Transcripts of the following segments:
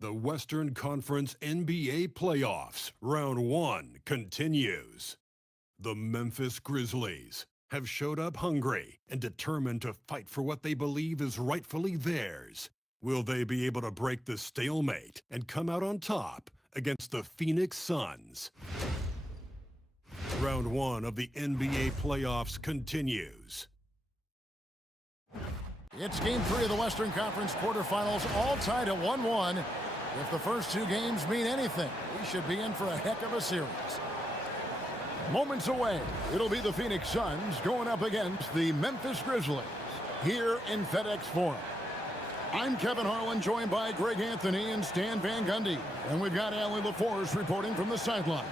The Western Conference NBA playoffs, round one, continues. The Memphis Grizzlies have showed up hungry and determined to fight for what they believe is rightfully theirs. Will they be able to break the stalemate and come out on top against the Phoenix Suns? Round one of the NBA playoffs continues. It's Game 3 of the Western Conference quarterfinals, all tied at 1-1. If the first two games mean anything, we should be in for a heck of a series. Moments away, it'll be the Phoenix Suns going up against the Memphis Grizzlies here in FedEx Forum. I'm Kevin Harlan, joined by Greg Anthony and Stan Van Gundy. And we've got Allie LaForce reporting from the sideline.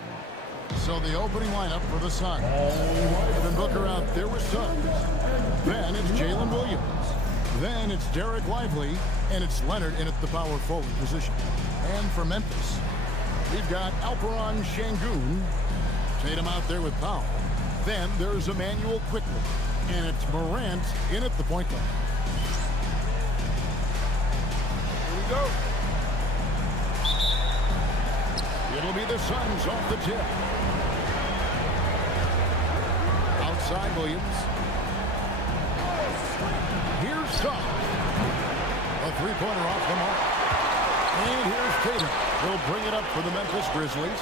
So the opening lineup for the Suns. Devin Booker out there with Suggs. Then it's Jalen Williams. Then it's Derek Lively, and it's Leonard in at the power forward position. And for Memphis, we've got Alperen Şengün. Tatum out there with Powell. Then there's Emmanuel Quickly, and it's Morant in at the point guard. Here we go. It'll be the Suns off the tip. Outside Williams. Here's Suggs. A three-pointer off the mark. And here's Tatum. He'll bring it up for the Memphis Grizzlies.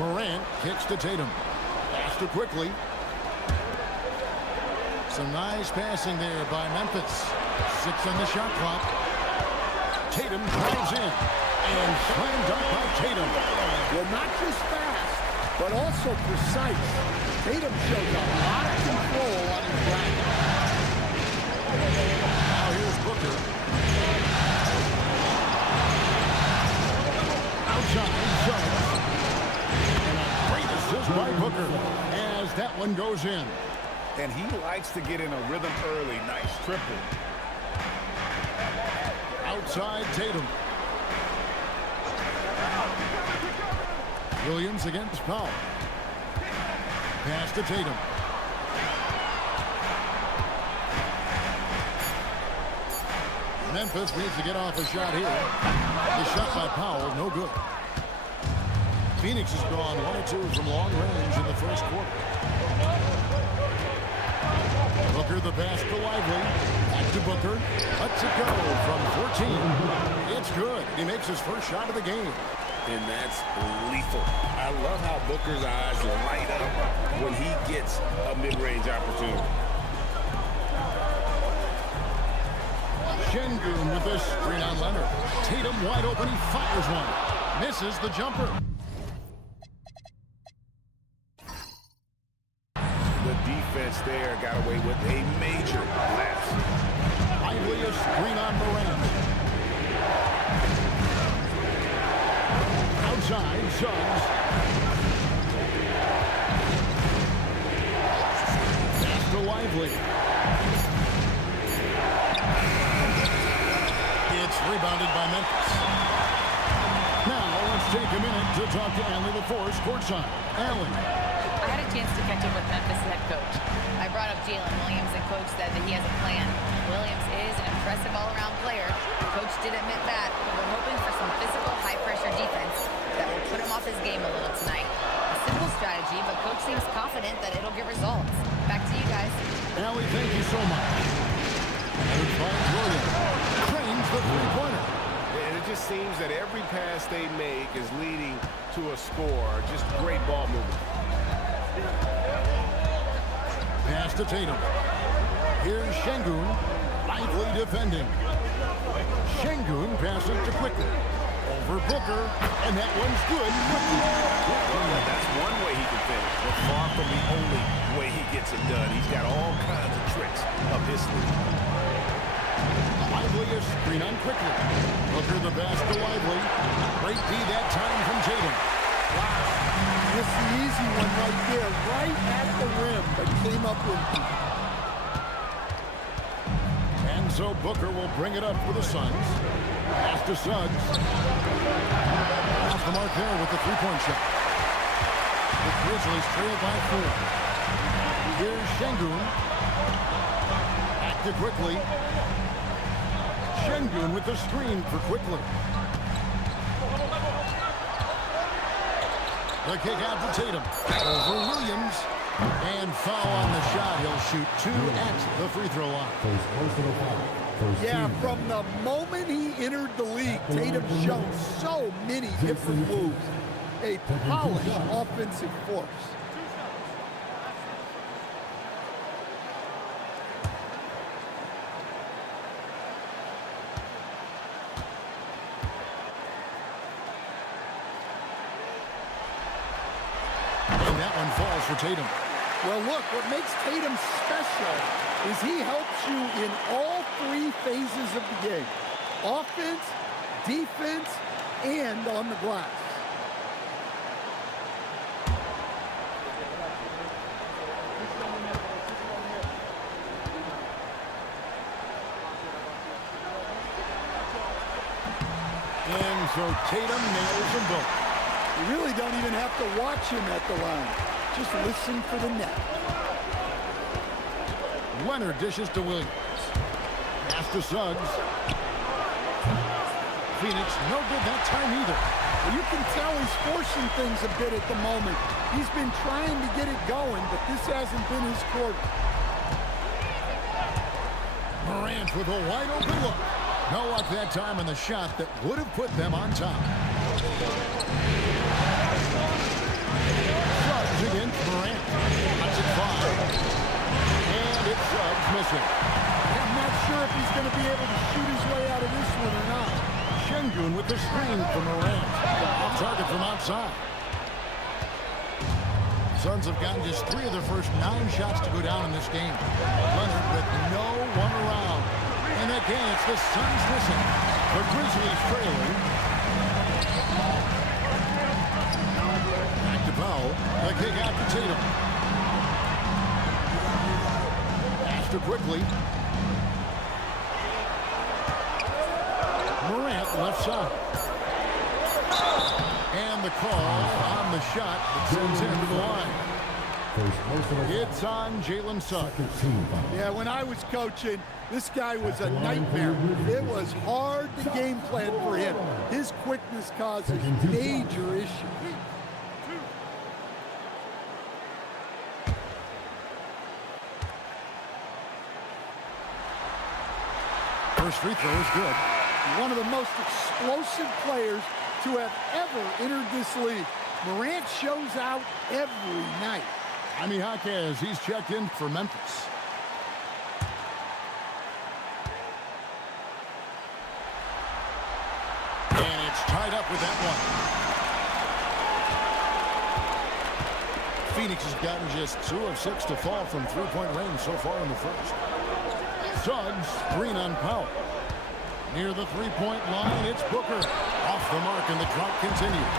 Morant kicks to Tatum. Pass to Quickly. Some nice passing there by Memphis. 6 on the shot clock. Tatum drives in. And slam dunk by Tatum. Well, not just fast, but also precise. Tatum shows a lot of control on his drive. Now here's Booker. Outside, Suggs. And a great assist by Booker as that one goes in. And he likes to get in a rhythm early. Nice triple. Outside Tatum. Williams against Powell. Pass to Tatum. Memphis needs to get off a shot here. The shot by Powell, no good. Phoenix has gone 1 or 2 from long range in the first quarter. Booker the pass to Lively. Back to Booker. Lets it go from 14. It's good. He makes his first shot of the game. And that's lethal. I love how Booker's eyes light up when he gets a mid-range opportunity. Şengün with this screen on Leonard. Tatum wide open. He fires one. Misses the jumper. The defense there got away with a major lapse. Lively a screen on Morant. Outside, Suggs. Pass to Lively. It's rebounded by Memphis. Now, let's take a minute to talk to Allie LaForce courtside. Allie. I had a chance to catch up with Memphis head coach. I brought up Jalen Williams, and coach said that he has a plan. Williams is an impressive all-around player. Coach did admit that, but we're hoping for some physical, high-pressure defense that will put him off his game a little tonight. A simple strategy, but coach seems confident that it'll give results. Back to you guys. Allie, thank you so much. And finds Williams. Trains the three-pointer. And it just seems that every pass they make is leading to a score. Just great ball movement. Pass to Tatum. Here's Şengün. Lively defending. Şengün passes to Quickly. Over Booker. And that one's good. Well, that's one way he can finish, but far from the only way he gets it done. He's got all kinds of tricks up his sleeve. Lively a screen on Quickly. Booker the pass to Lively. Great D that time from Tatum. Wow. That's the easy one right there, right at the rim, but came up empty. And so Booker will bring it up for the Suns. Pass to Suggs. Off the mark there with the three-point shot. The Grizzlies trail by 4. Here's Şengün. Back to Quickly. Şengün with the screen for quickly. The kick out to Tatum. Over Williams. And foul on the shot. He'll shoot 2 at the free throw line. Yeah, from the moment he entered the league, Tatum showed so many different moves. A polished offensive force. And that one falls for Tatum. Well, look, what makes Tatum special is he helps you in all 3 phases of the game. Offense, defense, and on the glass. And so Tatum nails them both. You really don't even have to watch him at the line. Just listen for the net. Leonard dishes to Williams. Pass to Suggs. Phoenix, no good that time either. Well, you can tell he's forcing things a bit at the moment. He's been trying to get it going, but this hasn't been his quarter. Morant with a wide open look. No luck that time on the shot that would have put them on top. Suggs against Morant. That's it 5. And it's Suggs missing. I'm not sure if he's going to be able to shoot his way out of this one or not. Şengün with the screen for Morant. Off target from outside. Suns have gotten just 3 of their first 9 shots to go down in this game. Leonard with no one around. And again, it's the Suns missing. The Grizzlies trailing. Back to Powell. The kick out to Tatum. After quickly. Morant left side. And the call on the shot that sends him to the line. It's on Jalen Suggs. Yeah, when I was coaching, this guy was a nightmare. It was hard to game plan for him. His quickness causes major issues. First free throw is good. One of the most explosive players to have ever entered this league. Morant shows out every night. Jaime Jaquez, he's checked in for Memphis. And it's tied up with that one. Phoenix has gotten just 2 of 6 to fall from three-point range so far in the first. Suggs, screen on Powell. Near the three-point line, it's Booker. Off the mark, and the drought continues.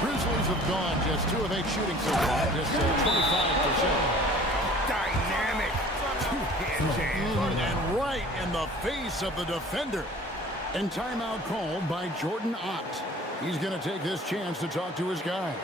Grizzlies have gone just 2 of 8 shooting so far, just 25%. Dynamic. Two-hand jam. And right in the face of the defender. And timeout called by Jordan Ott. He's going to take this chance to talk to his guys.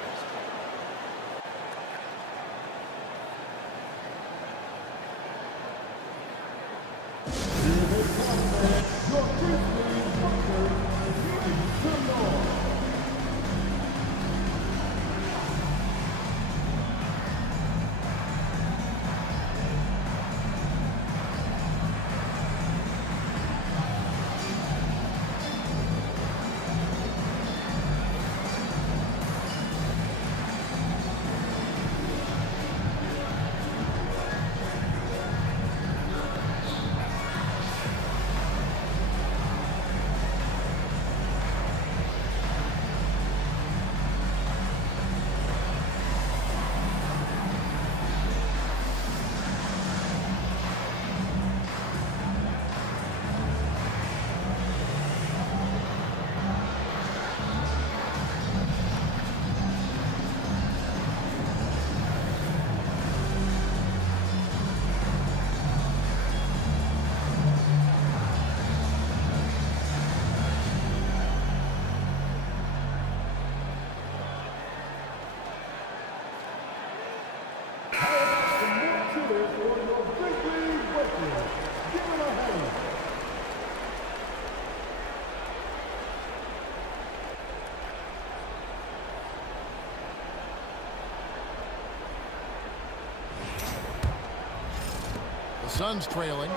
Suns trailing.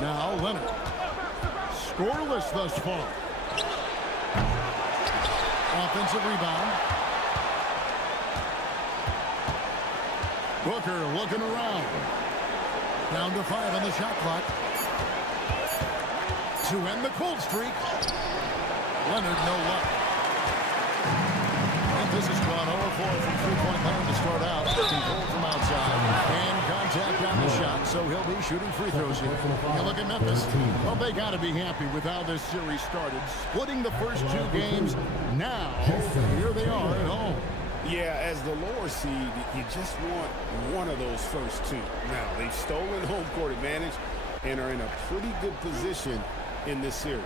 Now Leonard. Scoreless thus far. Offensive rebound. Booker looking around. Down to 5 on the shot clock. To end the cold streak. Leonard, no luck. Memphis has gone 0-4 from three-point line to start out. Control from outside. And contact on the shot, so he'll be shooting free throws here. You look at Memphis. Well, they got to be happy with how this series started. Splitting the first 2 games. Now, here they are at home. Yeah, as the lower seed, you just want one of those first 2. Now, they've stolen home court advantage and are in a pretty good position in this series.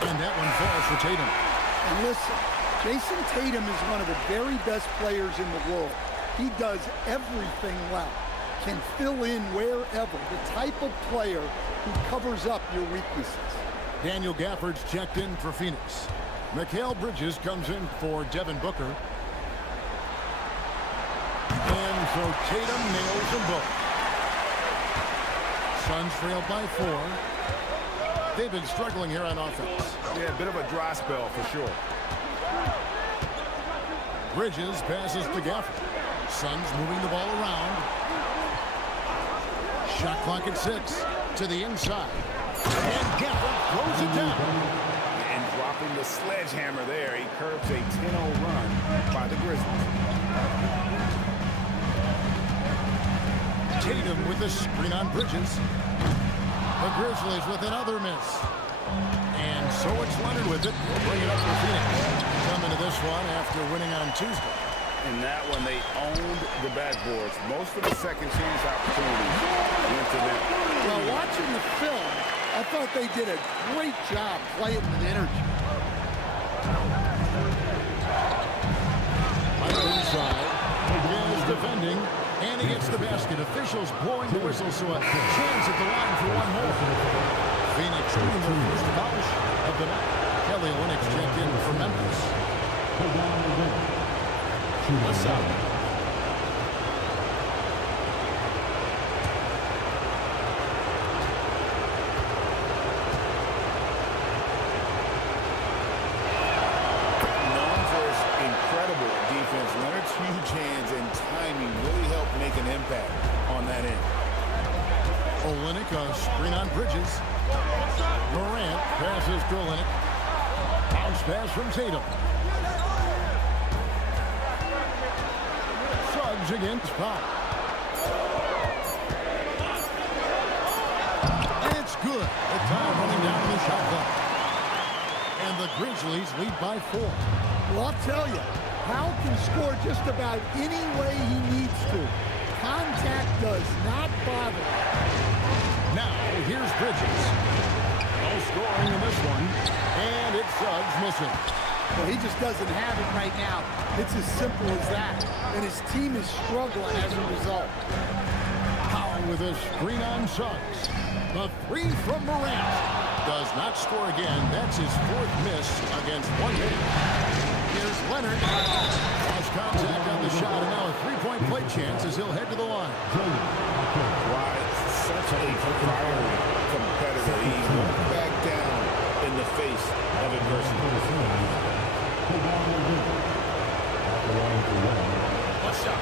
And that one falls for Tatum. And listen, Jason Tatum is one of the very best players in the world. He does everything well, can fill in wherever, the type of player who covers up your weaknesses. Daniel Gafford's checked in for Phoenix. Mikal Bridges comes in for Devin Booker. And so Tatum nails them both. Suns trail by 4. They've been struggling here on offense. Yeah, a bit of a dry spell for sure. Bridges passes to Gafford. Suns moving the ball around. Shot clock at 6. To the inside. And Gafford throws it down. And dropping the sledgehammer there, he curbs a 10-0 run by the Grizzlies. Tatum with the screen on Bridges. The Grizzlies with another miss. And so it's Leonard with it. We'll bring it up for Phoenix. Coming to this one after winning on Tuesday. In that one, they owned the backboards. Most of the second chance opportunities went to them. Well, watching the film, I thought they did a great job playing with energy. Right inside. Is defending. And he gets the basket. Officials blowing the whistle, so a chance at the line for one more. Phoenix shooting their first foul of the night. Kelly Olynyk checked in for Memphis. What's up? Known for his incredible defense, Leonard's huge hands and timing really helped make an impact on that end. Olynyk, a screen on Bridges. Morant passes to Olynyk. Bounce pass from Tatum. Suggs against Pop. And it's good. The time running down to the shot clock. And the Grizzlies lead by 4. Well, I'll tell you, Powell can score just about any way he needs to. Contact does not bother. Now, here's Bridges. No scoring in this one. And it's Suggs missing. Well, he just doesn't have it right now. It's as simple as that. And his team is struggling as a result. Powell with a screen on Suggs. The 3 from Morant. Does not score again. That's his 4th miss against one man. Here's Leonard. Lost contact on the shot, and now a 3-point play chance as he'll head to the line. Why, such a fiery competitor. He won't back down in the face of adversity. What's up?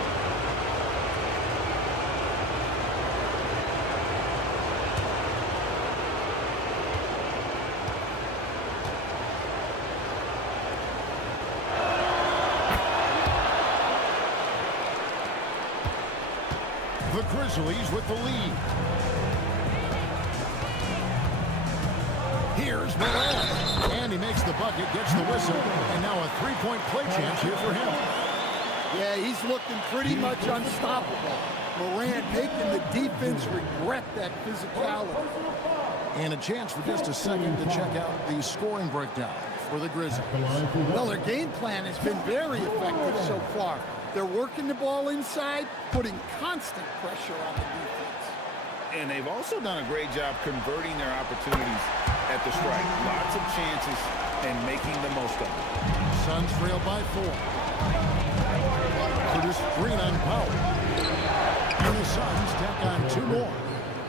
The Grizzlies with the lead. Here's Morant. And he makes the bucket, gets the whistle, and now a 3-point play chance here for him. Yeah, he's looking pretty much unstoppable. Morant making the defense regret that physicality. And a chance for just a second to check out the scoring breakdown for the Grizzlies. Well, their game plan has been very effective so far. They're working the ball inside, putting constant pressure on the defense. And they've also done a great job converting their opportunities at the strike. Lots of chances and making the most of it. Suns trail by 4. Produce screen on Powell. And the Suns tack on 2 more.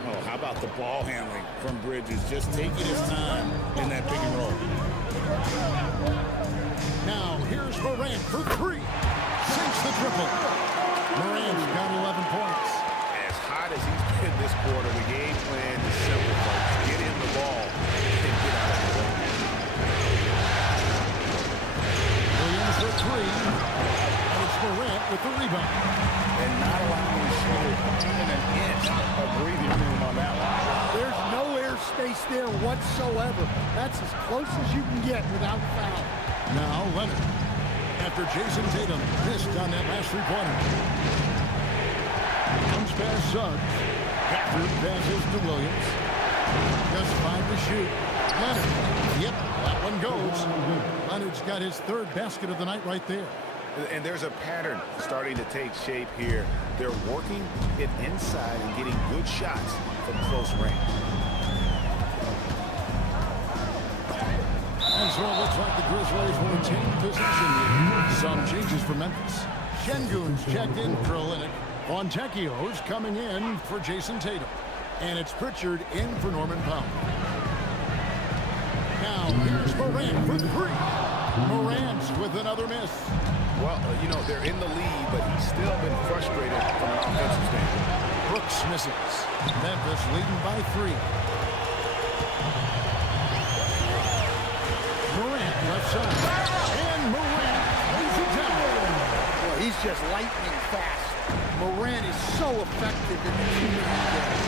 Oh, how about the ball handling from Bridges? Just taking his time in that pick and roll. Now, here's Morant for 3. Sinks the triple. Morant's got 11 points. As hot as he's been this quarter, the game plan is simple, folks. Get in the ball and get out of the way. Williams for 3. And it's Morant with the rebound. And not allowing the shooter even an inch of breathing room on that one. There's no airspace there whatsoever. That's as close as you can get without foul. Now Leonard. After Jason Tatum missed on that last three-pointer. Comes past Suggs. Gafford passes to Williams. Just 5 to shoot. Leonard. Yep, that one goes. Leonard's got his 3rd basket of the night right there. And there's a pattern starting to take shape here. They're working it inside and getting good shots from close range. And so it looks like the Grizzlies will retain possession here. Some changes for Memphis. Şengün's checked in for Olynyk. Fontecchio's coming in for Jason Tatum. And it's Pritchard in for Norman Powell. Now here's Morant for 3. Morant's with another miss. Well, you know, they're in the lead, but he's still been frustrated from an offensive standpoint. Brooks misses. Memphis leading by 3. Morant left side. And Morant lays it down. Well, he's just lightning fast. Morant is so effective in the two-man game.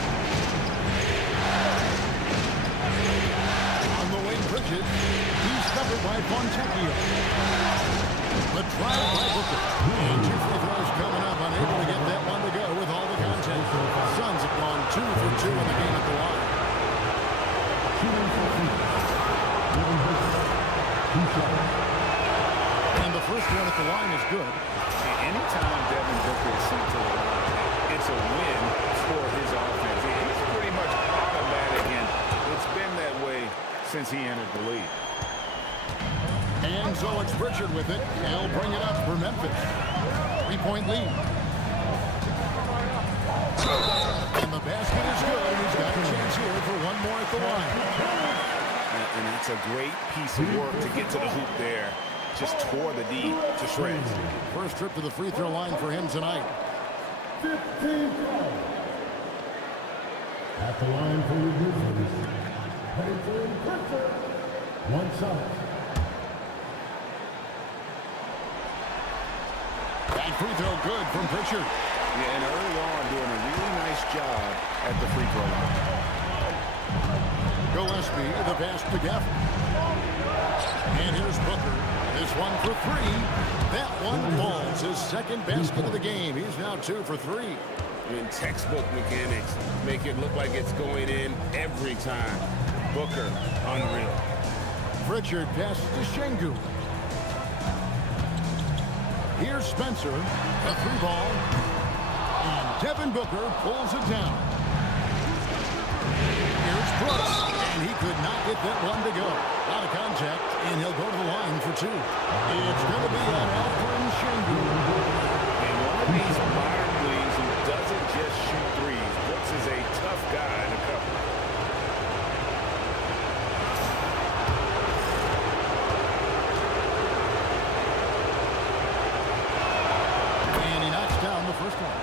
On the wing, Bridges. He's covered by Fontecchio. The trial by Booker. And 2 free throws coming up. Unable to get that one to go with all the contact. Suns have gone 2 for 2 in the game at the line. And the first one at the line is good. Anytime Devin Booker is sent to the line, it's a win for his offense. He's pretty much automatic, and it's been that way since he entered the league. And so it's Pritchard with it. He'll bring it up for Memphis. 3-point lead. And the basket is good. He's got a chance here for one more at the line. And that's a great piece of work to get to the hoop there. Just tore the D to shreds. First trip to the free throw line for him tonight. 15 at the line for the Grizzlies. Peyton Pritchard. 1 shot. That free throw good from Pritchard. Yeah, and early on doing a really nice job at the free throw line. Gillespie, the pass to Gafford. And here's Booker. This one for 3. That one falls. His 2nd basket of the game. He's now 2 for 3. In textbook mechanics, make it look like it's going in every time. Booker, unreal. Pritchard passes to Şengün. Here's Spencer, a 3-ball. And Devin Booker pulls it down. Here's Brooks, and he could not get that one to go. A lot of contact, and he'll go to the line for 2. It's going to be an Alperen Şengün. And one of these modern leagues who doesn't just shoot threes. Brooks is a tough guy to cover. And he knocks down the first one.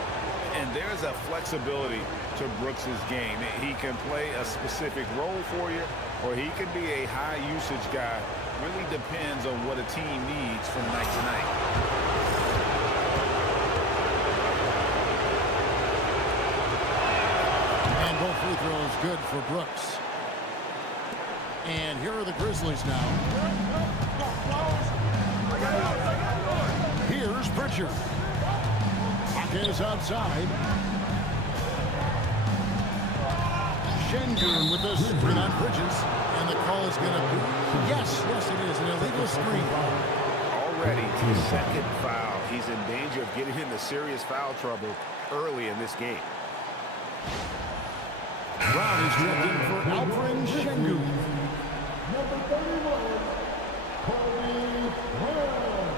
And there's a flexibility to Brooks's game. He can play a specific role for you, or he can be a high-usage guy. Really depends on what a team needs from night to night. And both free throws good for Brooks. And here are the Grizzlies now. Here's Pritchard. Is outside. Şengün with the screen on Bridges. And the call is going to be, yes, it is, an illegal screen. Already his 2nd foul. He's in danger of getting into serious foul trouble early in this game. Brown is checked in for Alperen Şengün. Number 31, Corey Brown.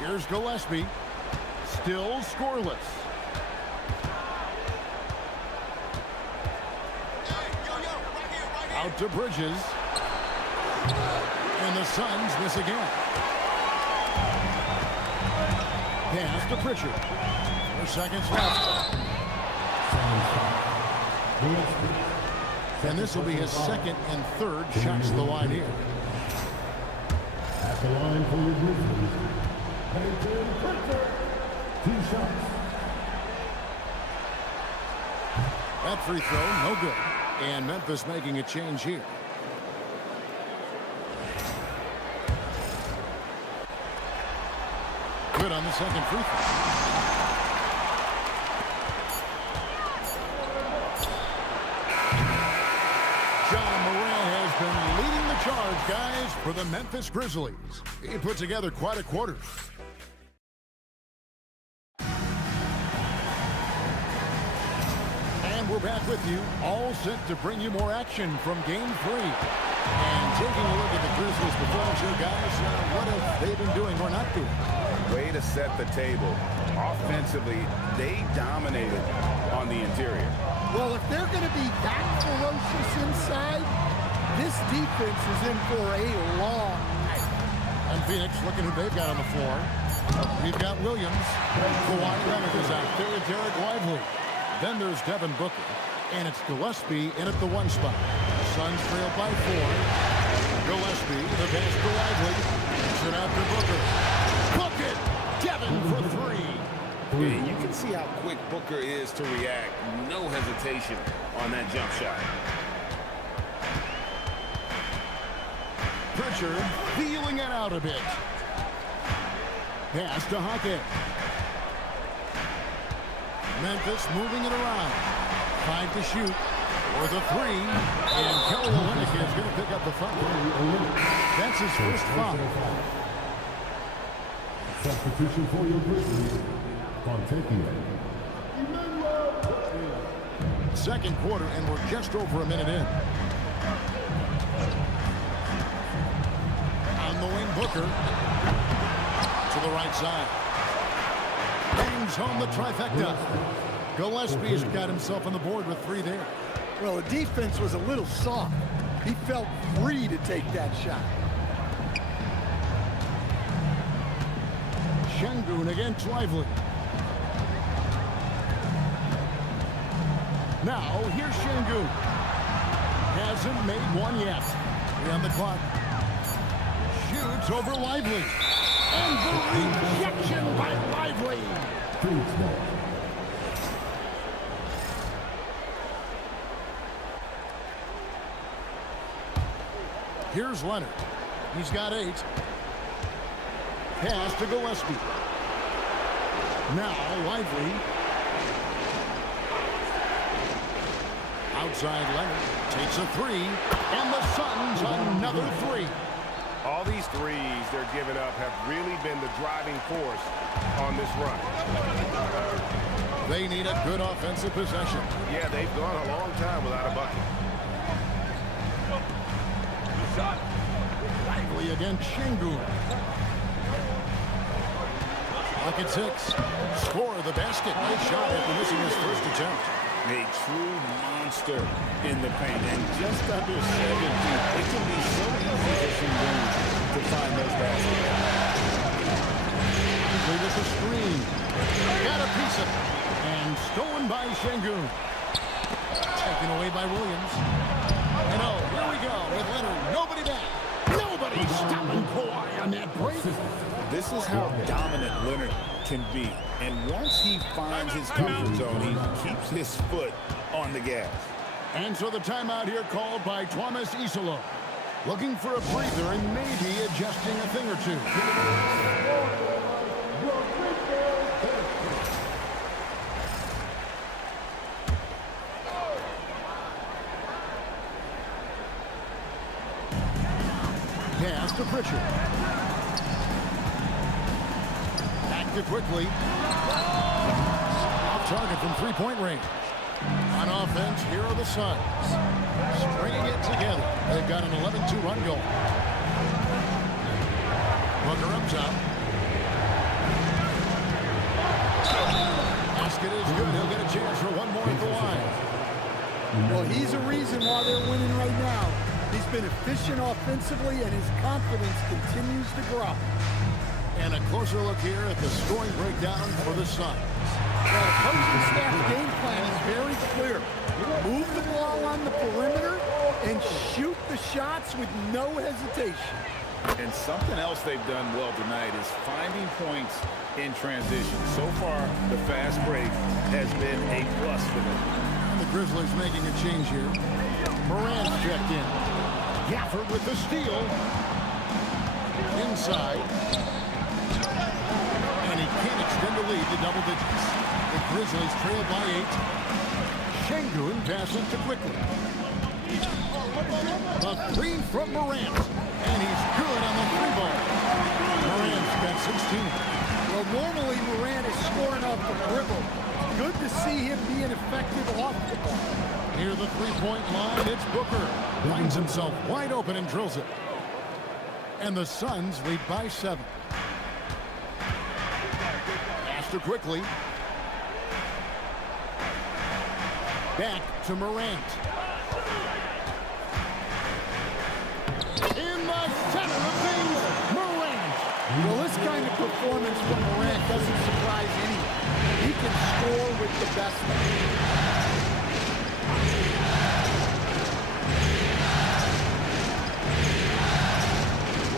Here's Gillespie. Still scoreless. Out to Bridges. And the Suns miss again. Pass to Pritchard. 4 seconds left. And this will be his second and third shots to the line here. At the line for your Grizzlies, Peyton Pritchard. 2 shots. That free throw, no good. And Memphis making a change here. Good on the second free throw. Leading the charge, guys, for the Memphis Grizzlies. He put together quite a quarter. And we're back with you, all set to bring you more action from Game 3. And taking a look at the Grizzlies' performance here, guys, what have they been doing or not doing? Way to set the table. Offensively, they dominated on the interior. Well, if they're going to be that ferocious inside, this defense is in for a long night. And Phoenix looking who they've got on the floor. We've got Williams. Kawhi Leonard is out there with Derek Lively. Then there's Devin Booker. And it's Gillespie in at the 1 spot. Suns trailed by 4. Gillespie, the pass to Lively. Puts it out to Booker. Book it! Devin for 3. And you can see how quick Booker is to react. No hesitation on that jump shot. Pritchard feeling it out a bit. Pass to Hockey. Memphis moving it around. 5 to shoot. For the 3. And Kelly Olynyk is going to pick up the front. That's his first foul. Substitution for your Grizzlies, Fontecchio. Second quarter, and we're just over a minute in. On the wing, Booker. To the right side. Brings home the trifecta. Gillespie's got himself on the board with 3 there. Well, the defense was a little soft. He felt free to take that shot. Şengün against Lively. Now, here's Şengün. Hasn't made one yet. 3 on the clock. Shoots over Lively. And the rejection by Lively. Here's Leonard. He's got 8. Pass to Gillespie. Now Lively. Outside Leonard takes a 3. And the Suns another 3. All these threes they're giving up have really been the driving force on this run. They need a good offensive possession. Yeah, they've gone a long time without a bucket. Lively against Şengün. Look at 6. Score the basket. Nice shot after missing his first attempt. A true monster in the paint. And just under 7 feet, it can be so easy for Şengün to find those baskets. Lively with the screen. Got a piece of it. And stolen by Şengün. Taken away by Williams. And oh, here we go with Leonard. Nobody back. Nobody stopping Kawhi on that break. This is how dominant Leonard can be. And once he finds his comfort zone, he keeps his foot on the gas. And so the timeout here called by Thomas Isolo. Looking for a breather and maybe adjusting a thing or two. Pass to Pritchard. Back to quickly. Off target from 3-point range. On offense, here are the Suns. Stringing it together. They've got an 11-2 run going. Booker up top. Basket is good. He'll get a chance for one more at the line. Well, he's a reason why they're winning right now. He's been efficient offensively, and his confidence continues to grow. And a closer look here at the scoring breakdown for the Suns. Well, the coaching staff's game plan is very clear. Move the ball on the perimeter and shoot the shots with no hesitation. And something else they've done well tonight is finding points in transition. So far, the fast break has been a plus for them. And the Grizzlies making a change here. Morant's checked in. Gafford with the steal. Inside. And he can't extend the lead to double digits. The Grizzlies trail by 8. Şengün passes to quickly. The three from Morant. And he's good on the three ball. Morant's got 16. Well, normally Morant is scoring off the dribble. Good to see him being effective off the ball. Near the three-point line, it's Booker. Finds himself wide open and drills it. And the Suns lead by 7. After quickly. Back to Morant. In the center of things, Morant. Well, this kind of performance from Morant doesn't surprise anyone. He can score with the best of them.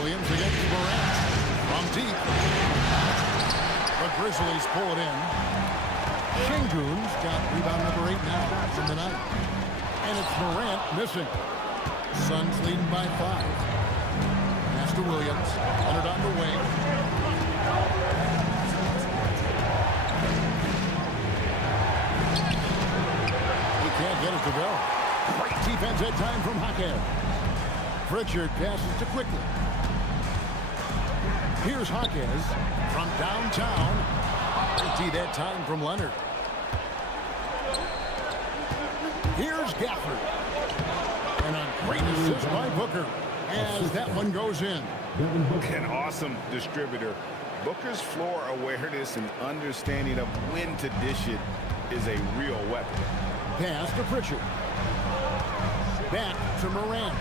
Williams against Morant. From deep. The Grizzlies pull it in. Şengün's got rebound number 8 now from the night. And it's Morant missing. Suns leading by 5. Pass to Williams. Leonard on the wing. He can't get it to go. Great defense at time from Hackett. Pritchard passes to quickly. Here's Hawkins from downtown. Empty that time from Leonard. Here's Gafford. And a great assist by Booker as that one goes in. An awesome distributor. Booker's floor awareness and understanding of when to dish it is a real weapon. Pass to Pritchard. Back to Morant.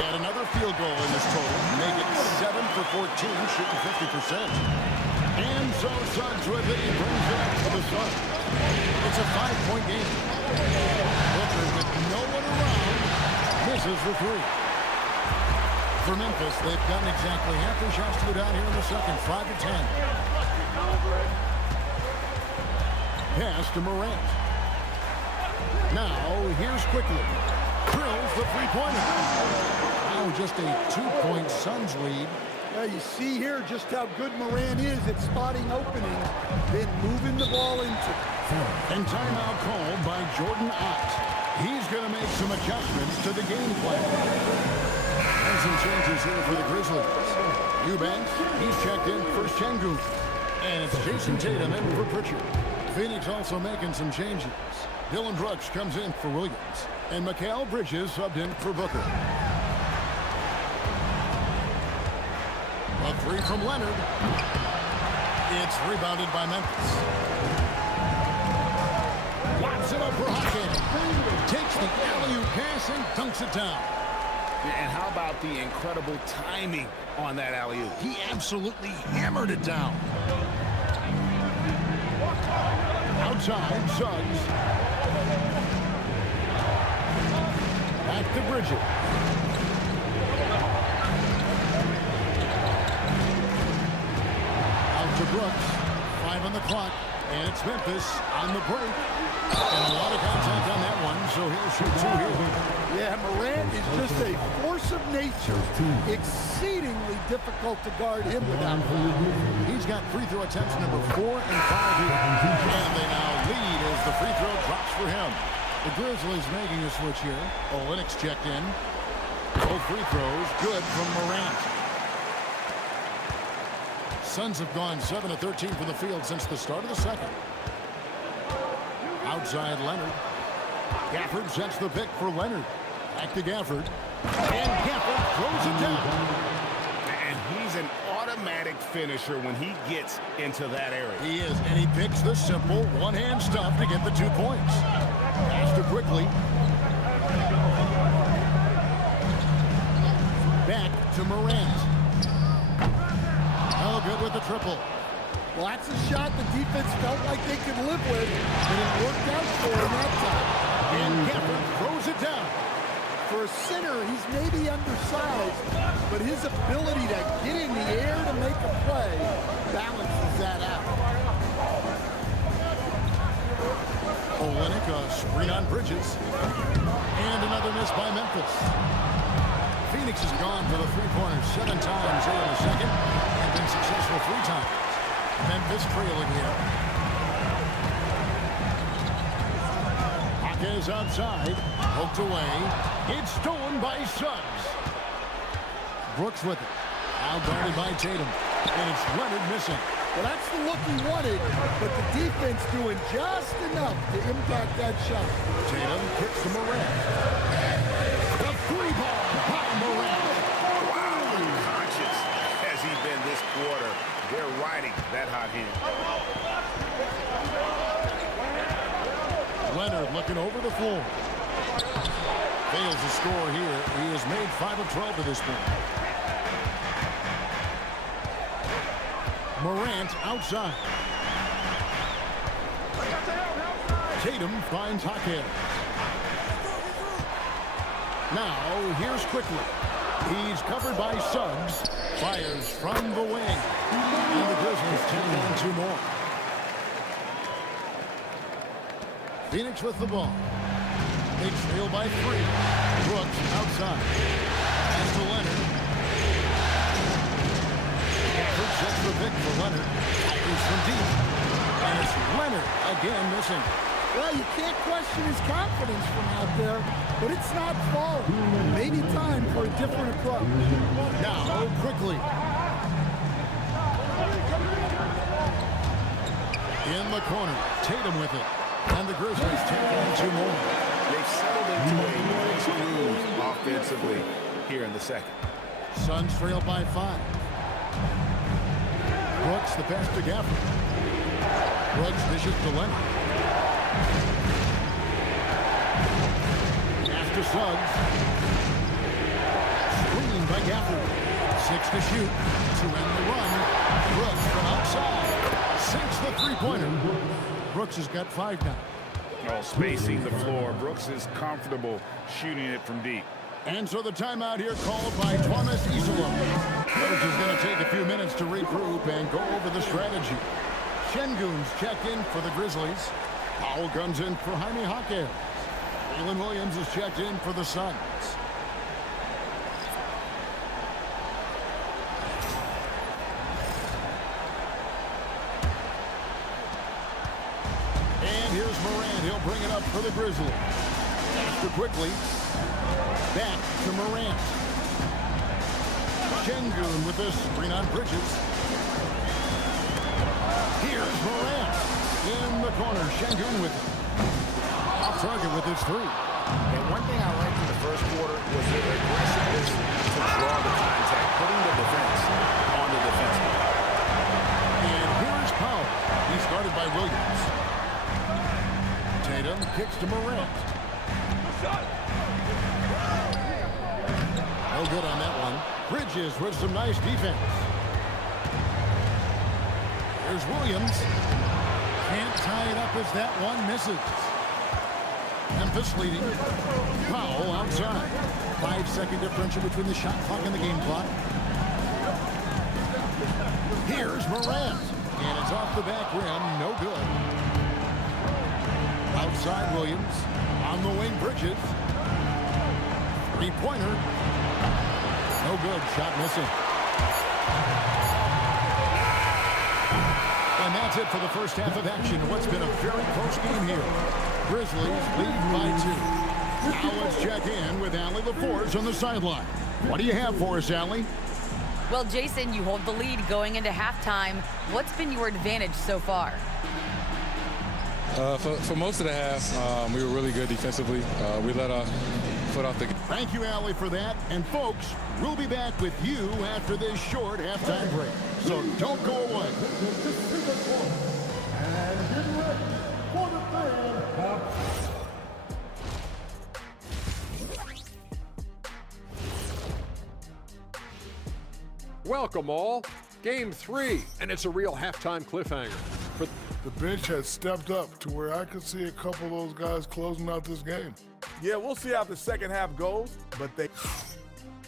And another field goal in this total. Make it 7 for 14, shooting 50%. And so Suns with it. He brings it up to the Suns. It's a 5-point game. Booker with no one around misses the three. For Memphis, they've gotten exactly half their shots to go down here in the second, 5 to 10. Pass to Morant. Now, here's quickly. Drills the three-pointer. Now just a 2-point Suns lead. Now you see here just how good Morant is at spotting openings, then moving the ball into. And timeout called by Jordan Ott. He's going to make some adjustments to the game plan. And some changes here for the Grizzlies. Eubanks, he's checked in for Şengün. And it's Jason Tatum in for Pritchard. Phoenix also making some changes. Dylan Brooks comes in for Williams. And Mikal Bridges subbed in for Booker. A three from Leonard. It's rebounded by Memphis. Lobs it up for Hackett. Takes the alley-oop pass and dunks it down. And how about the incredible timing on that alley-oop? He absolutely hammered it down. Outside, Suggs. Back to Bridges. Out to Brooks. 5 on the clock. And it's Memphis on the break. And a lot of contact on that one, so he'll shoot 2 here. Yeah, Morant is just a force of nature. Exceedingly difficult to guard him without. He's got free throw attempts number 4 and 5 here. And they now lead as the free throw drops for him. The Grizzlies making a switch here. Olynyk checked in. Both free throws good from Morant. Suns have gone 7 of 13 from the field since the start of the second. Outside Leonard. Gafford sets the pick for Leonard. Back to Gafford. And Gafford throws it down. And he's an automatic finisher when he gets into that area. He is, and he picks the simple one-hand stuff to get the 2 points. Pass to quickly. Back to Morant. Oh, good with the triple. Well, that's a shot the defense felt like they could live with, and it worked out for him that time. And Gafford throws it down. For a center, he's maybe undersized, but his ability to get in the air to make a play balances that out. Olenek, a screen on Bridges. And another miss by Memphis. Phoenix has gone for the three-pointers 7 times here in the second and been successful 3 times. Memphis trailing here. Hawkins outside. Poked away. It's stolen by Suggs. Brooks with it. Now guarded by Tatum. And it's Leonard missing. Well, that's the look he wanted, but the defense doing just enough to impact that shot. Tatum kicks to Morant. The 3-ball by Morant. Wow, conscious has he been this quarter. They're riding that hot hand. Leonard looking over the floor. Fails to score here. He has made 5 of 12 to this point. Morant outside. Tatum finds Hawkins. Now, here's quickly. He's covered by Suggs. Fires from the wing. And the Grizzlies take on 2 more. Phoenix with the ball. They trail by 3. Brooks outside. Pass to Leonard. Gafford sets the pick for Leonard. Tigers from deep. And it's Leonard again missing. Well, you can't question his confidence from out there, but it's not falling. Maybe time for a different approach. Now, quickly. In the corner. Tatum with it. And the Grizzlies take on 2 more. They've settled into a nice groove offensively here in the second. Suns trail by 5. Brooks the pass to Gafford. Brooks dishes to Leonard. Pass to Suggs. Screen by Gafford. 6 to shoot. To end the run. Brooks from outside. Sinks the 3-pointer. Brooks has got 5 now. Oh, spacing the floor. Brooks is comfortable shooting it from deep. And so the timeout here called by Thomas Isola. Coach is going to take a few minutes to regroup and go over the strategy. Şengün's checked in for the Grizzlies. Powell comes in for Jaime Hawkins. Jalen Williams is checked in for the Suns. And here's Morant. He'll bring it up for the Grizzlies. After quickly. Back to Morant. Şengün with this screen on Bridges. Here's Morant. In the corner. Şengün with it. Off target with his 3. And one thing I liked in the first quarter was their aggressiveness to draw the contact, putting the defense on the defensive. And here's Powell. He's guarded by Williams. Tatum kicks to Morant. No good on that one. Bridges with some nice defense. Here's Williams. Can't tie it up as that one misses. Memphis leading. Powell outside. 5-second differential between the shot clock and the game clock. Here's Morant. And it's off the back rim. No good. Outside Williams. On the wing, Bridges. 3-pointer. No good. Shot missing. And that's it for the first half of action. What's been a very close game here. Grizzlies lead by 2. Now let's check in with Allie LaForge on the sideline. What do you have for us, Allie? Well, Jason, you hold the lead going into halftime. What's been your advantage so far? For most of the half, we were really good defensively. We let our foot off the gas. Thank you, Allie, for that. And, folks, we'll be back with you after this short halftime break. So don't go away. And get ready for the fan half. Welcome all. Game 3, and it's a real halftime cliffhanger. The bench has stepped up to where I could see a couple of those guys closing out this game. Yeah, we'll see how the second half goes, but they...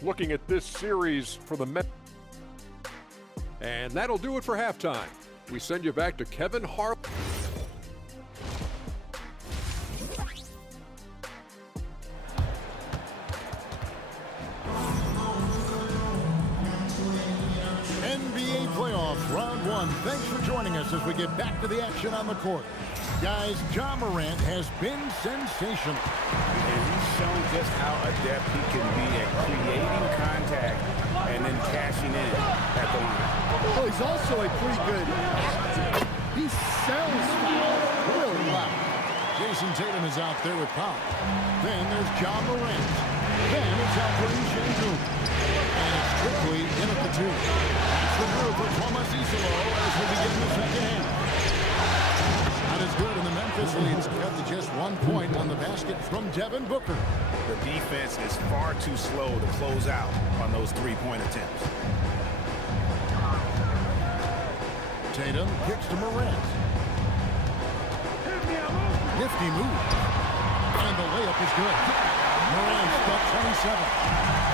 Looking at this series for the Mets. And that'll do it for halftime. We send you back to Kevin Hart. NBA playoffs, round 1. Thanks for joining us as we get back to the action on the court. Guys, Ja Morant has been sensational. And he's shown just how adept he can be at creating contact and then cashing in at the line. Well, he's also a pretty good actor. He sells fouls really well. Jason Tatum is out there with power. Then there's Ja Morant. Then it's Alfred Sengun. And it's strictly in at the 2. That's the move for Thomas Isolo as we begin the second half. Not as good, and the Memphis leads cut to just 1 point on the basket from Devin Booker. The defense is far too slow to close out on those three-point attempts. Tatum kicks to Morant. Nifty move. And the layup is good. Morant's got 27.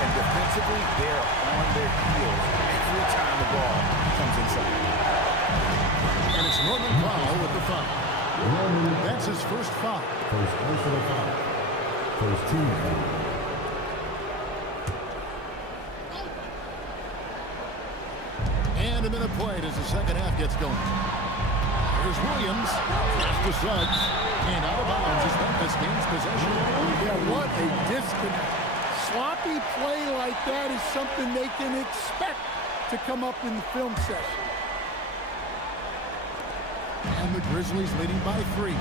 And defensively, they're on their heels every time the ball comes inside. And it's Norman Powell with the foul. That's his first foul. First personal foul. First team foul. And a minute played as the second half gets going. Here's Williams. Pass to Suggs. And out of bounds as Memphis gains possession. Yeah, what a disconnect. Sloppy play like that is something they can expect to come up in the film session. And the Grizzlies leading by 3.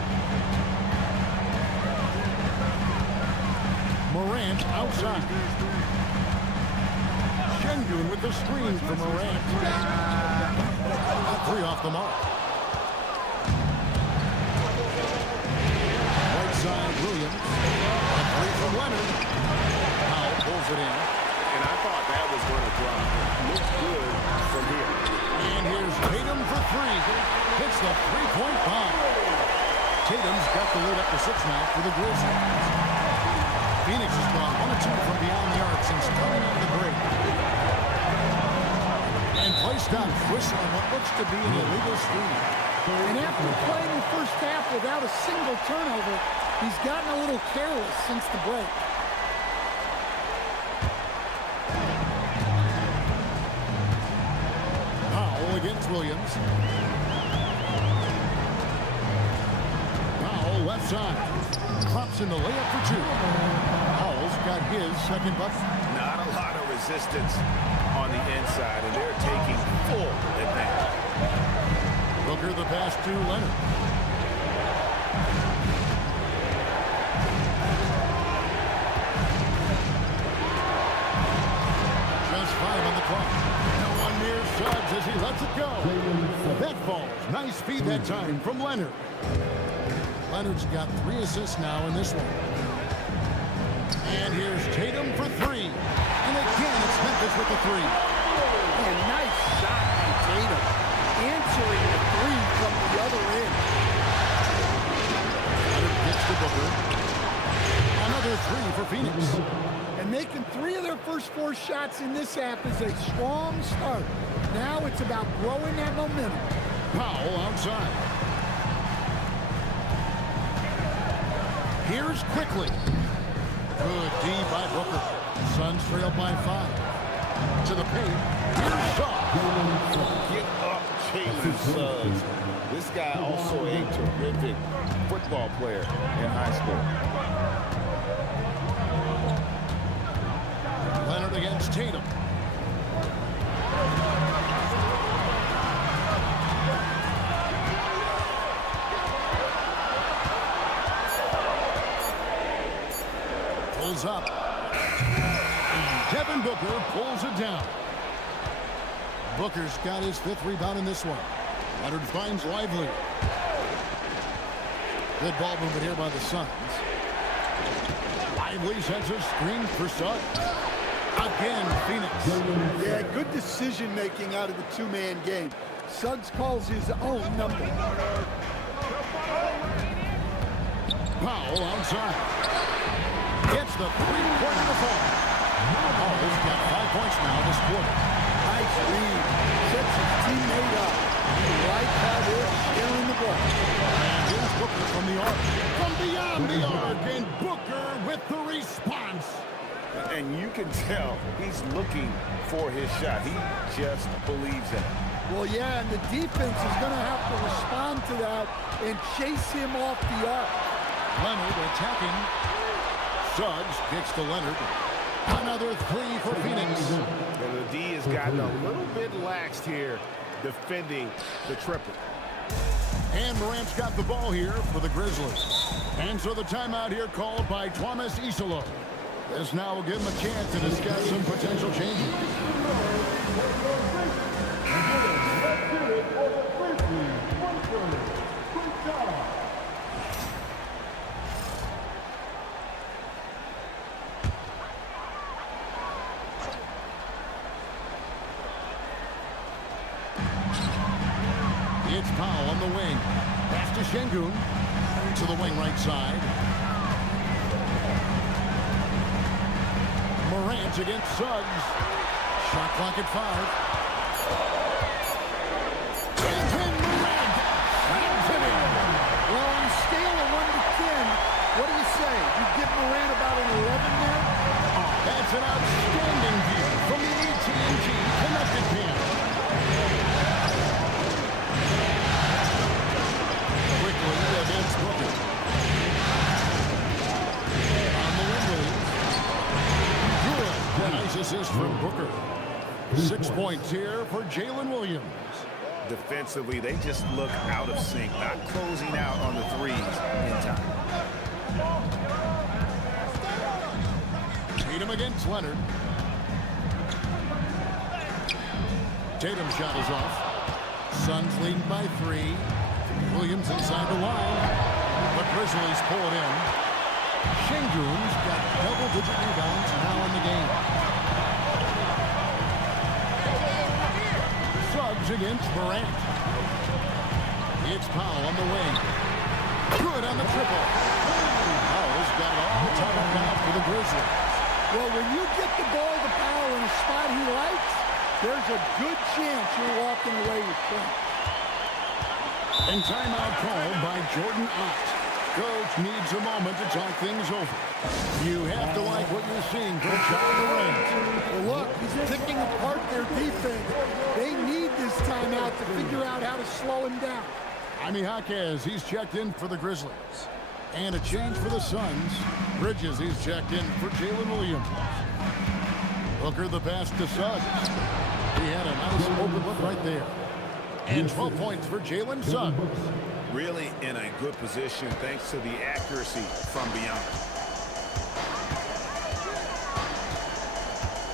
Morant outside. Sengun with the screen for Morant. 3 off the mark. Right side, Williams. A 3 from Leonard. Powell pulls it in. And I thought that was going to drop. Looks good from here. And here's Tatum for 3. Hits the three-point bomb. Tatum's got the lead up to 6 now for the Grizzlies. Phoenix has gone 1 of 2 from beyond the arc since coming out of the break. And play stops whistling what looks to be an illegal screen. And after playing the first half without a single turnover, he's gotten a little careless since the break. Powell against Williams. Powell left side. Drops in the layup for 2. Powell's got his second bucket. Not a lot of resistance on the inside, and they're taking full advantage. Booker the pass to Leonard. Just 5 on the clock. No one near Suggs as he lets it go. That falls. Nice feed that time from Leonard. Leonard's got 3 assists now in this one. And here's Tatum for 3. And again, it's Memphis with the 3. And nice shot by Tatum. Answering the 3 from the other end. Leonard gets to Booker. Another 3 for Phoenix. And making 3 of their first 4 shots in this half is a strong start. Now it's about growing that momentum. Powell outside. Here's quickly. Good D by Booker. Suns trail by 5. To the paint. Here's Shaw. Get up, Jalen Suggs. This guy also a terrific football player in high school. Leonard against Tatum. is up. And Devin Booker pulls it down. Booker's got his 5th rebound in this one. Leonard finds Lively. Good ball movement here by the Suns. Lively sets a screen for Suggs. Again, Phoenix. Yeah, good decision-making out of the two-man game. Suggs calls his own number. Powell outside. Gets the three-point ball. Powell's got 5 points now this quarter. Nice read. Sets his teammate up. You like how they're sharing the ball. And here's Booker from the arc. From beyond the arc, and Booker with the response. And you can tell he's looking for his shot. He just believes in it. Well, yeah, and the defense is going to have to respond to that and chase him off the arc. Leonard attacking. Suggs kicks to Leonard. Another 3 for Phoenix. And the D has gotten a little bit laxed here defending the triple. And Morant's got the ball here for the Grizzlies. And so the timeout here called by Thomas Isolo. This now will give him a chance to discuss some potential changes. It's Powell on the wing. Pass to Şengün. To the wing right side. Morant against Suggs. Shot clock at 5. And then Morant slams it in. Well, on a scale of 1 to 10, what do you say? You give Morant about an 11 there? Oh, that's an outstanding view from the AT&T connected pin. Quickly against Booker. On the wing. Good. Nice assist from Booker. 6 points here for Jalen Williams. Defensively, they just look out of sync, not closing out on the threes in time. Tatum against Leonard. Tatum's shot is off. Suns lead by 3. Williams inside the line. The Grizzlies pull it in. Şengün's got double-digit rebounds now in the game. Suggs against Morant. It's Powell on the wing. Good on the triple. Powell's got it all tied up now for the Grizzlies. Well, when you get the ball to Powell in a spot he likes, there's a good chance you're walking away with points. And timeout called by Jordan Ott. Coach needs a moment to talk things over. You have to like what you're seeing from John Morant. Well, look, he's picking apart their defense. They need this timeout to figure out how to slow him down. Jaime Jaquez, he's checked in for the Grizzlies. And a change for the Suns. Bridges, he's checked in for Jalen Williams. Booker the pass to Suggs. He had a nice open look right there. And 12 points for Jalen Suggs. Really in a good position thanks to the accuracy from beyond.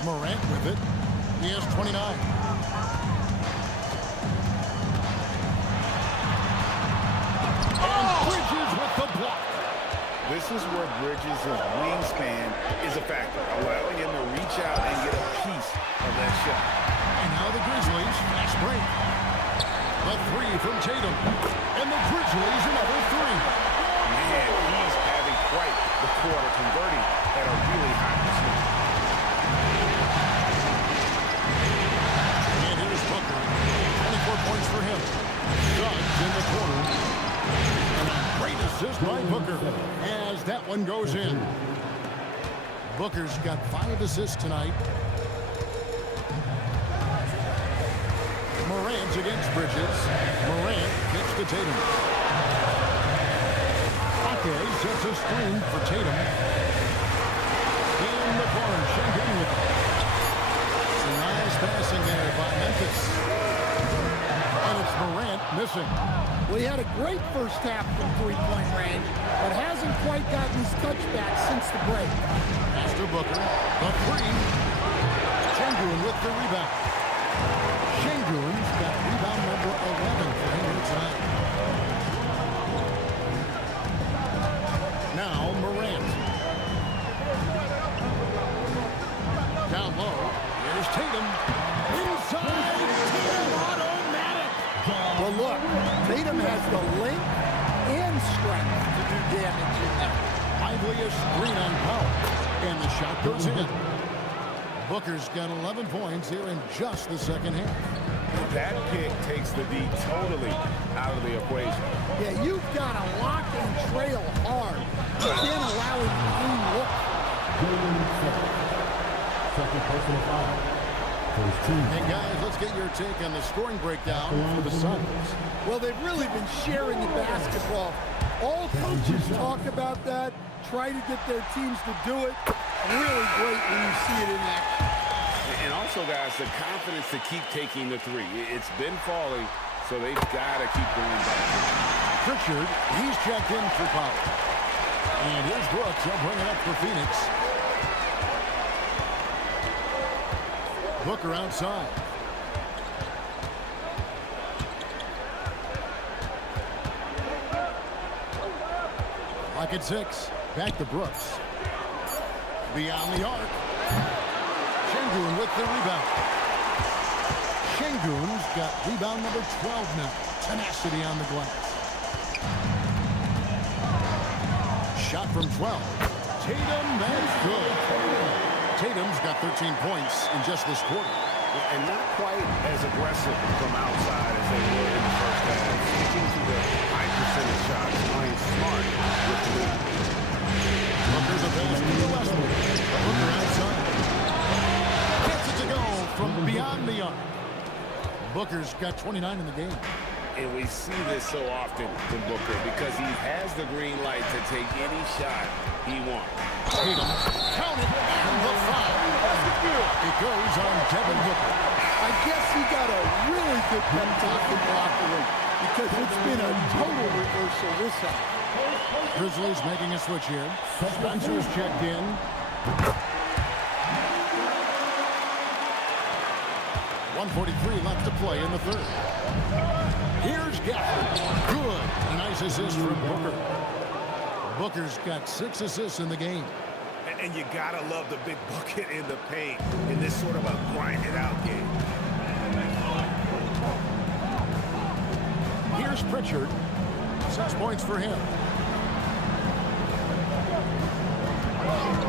Morant with it. He has 29. And Bridges with the block. This is where Bridges' wingspan is a factor, allowing him to reach out and get a piece of that shot. And now the Grizzlies fast break. A 3 from Tatum. And the Grizzlies another 3. Man, he's having quite the quarter, converting at a really high percentage. And here's Booker. 24 points for him. Suggs in the corner. And a great assist by Booker as that one goes in. Booker's got 5 assists tonight. Morant against Bridges. Morant gets to Tatum. Ake sets a screen for Tatum. In the corner, Şengün with it. Some nice passing there by Memphis. And it's Morant missing. Well, he had a great first half from three-point range, but hasn't quite gotten his touchback since the break. Pass to Booker. The three. Şengün with the rebound. Şengün's got rebound number 11 for him inside. Now Morant. Down low. Here's Tatum. Inside. Tatum automatic. Well, look, Tatum has the length and strength to do damage in there. Liveliest screen on Powell. And the shot goes in. Booker's got 11 points here in just the second half. That pick takes the D totally out of the equation. Yeah, you've got to lock and trail hard. Then allow him to clean look. Second personal foul. First team. Hey guys, let's get your take on the scoring breakdown for the Suns. Well, they've really been sharing the basketball. All coaches talk about that, try to get their teams to do it. Really great when you see it in action. And also, guys, the confidence to keep taking the three. It's been falling, so they've got to keep going back. Pritchard, he's checked in for foul. And here's Brooks. He'll bring it up for Phoenix. Booker outside. Lock at 6. Back to Brooks. Beyond the arc. Şengün with the rebound. Şengün's got rebound number 12 now. Tenacity on the glass. Shot from 12. Tatum, that's good. Tatum's got 13 points in just this quarter. And not quite as aggressive from outside as they were in the first half. Sticking to the high percentage shots, playing smart with the lead. Booker's a pass to the Westwood. Booker outside. Gets it to go from beyond the arc. Booker's got 29 in the game. And we see this so often from Booker because he has the green light to take any shot he wants. Tatum, count it, and the foul. It goes on Devin Booker. I guess he got a really good pep talk in the locker room because it's been a total reversal this time. Grizzlies making a switch here. Spencer's checked in. .143 left to play in the third. Here's Gafford. Good. A nice assist from Booker. Booker's got 6 assists in the game. And you gotta love the big bucket in the paint in this sort of a grinded-out game. Here's Pritchard. 6 points for him.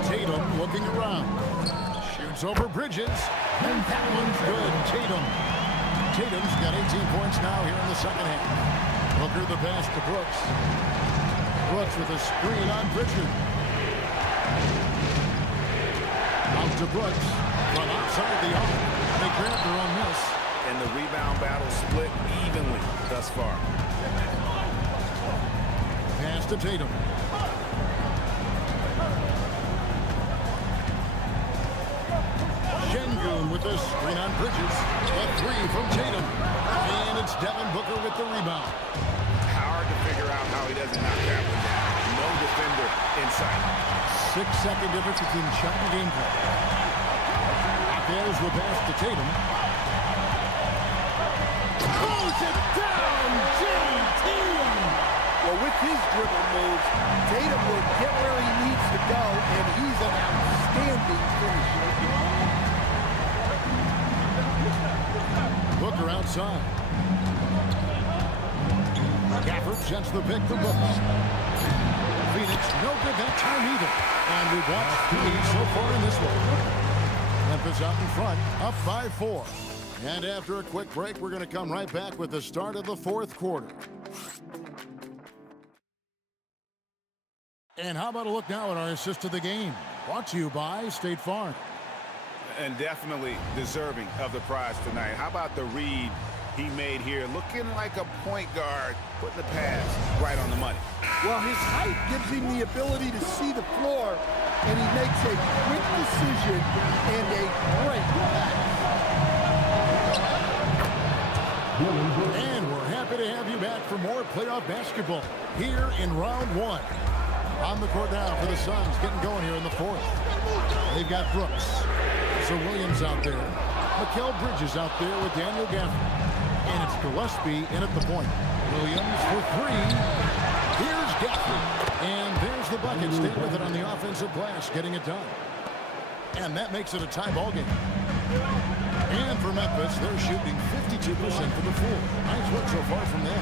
Tatum looking around. Shoots over Bridges. And that one's good. Tatum's got 18 points now here in the second half. Booker the pass to Brooks. Brooks with a screen on Pritchard. Out to Brooks. From outside the arc. They grab their own miss. And the rebound battle split evenly thus far. Pass to Tatum. Şengün with the screen on Bridges. A 3 from Tatum. And it's Devin Booker with the rebound. Hard to figure out how he doesn't knock that one down. No defender in sight. 6-second difference between shot and gameplay. There's the pass to Tatum. Throws it down, JT! Well, with his dribble moves, Tatum will get where he needs to go, and he's an outstanding finisher. Booker outside. Gafford sends the pick for Booker. Phoenix no good that time either. And we've watched 3 so far in this one. Memphis out in front, up by 4. And after a quick break, we're going to come right back with the start of the 4th quarter. And how about a look now at our assist of the game? Brought to you by State Farm. And definitely deserving of the prize tonight. How about the read he made here? Looking like a point guard, putting the pass right on the money. Well, his height gives him the ability to see the floor, and he makes a quick decision and a great pass. And we're happy to have you back for for more playoff basketball here in round one. On the court now for the Suns, getting going here in the fourth. They've got Brooks. So Williams out there. Mikal Bridges out there with Daniel Gafford. And it's Gillespie in at the point. Williams for three. Here's Gafford. And there's the bucket. Stay with it on the offensive glass, getting it done. And that makes it a tie ball game. And for Memphis, they're shooting 52% for the floor. Nice work so far from them.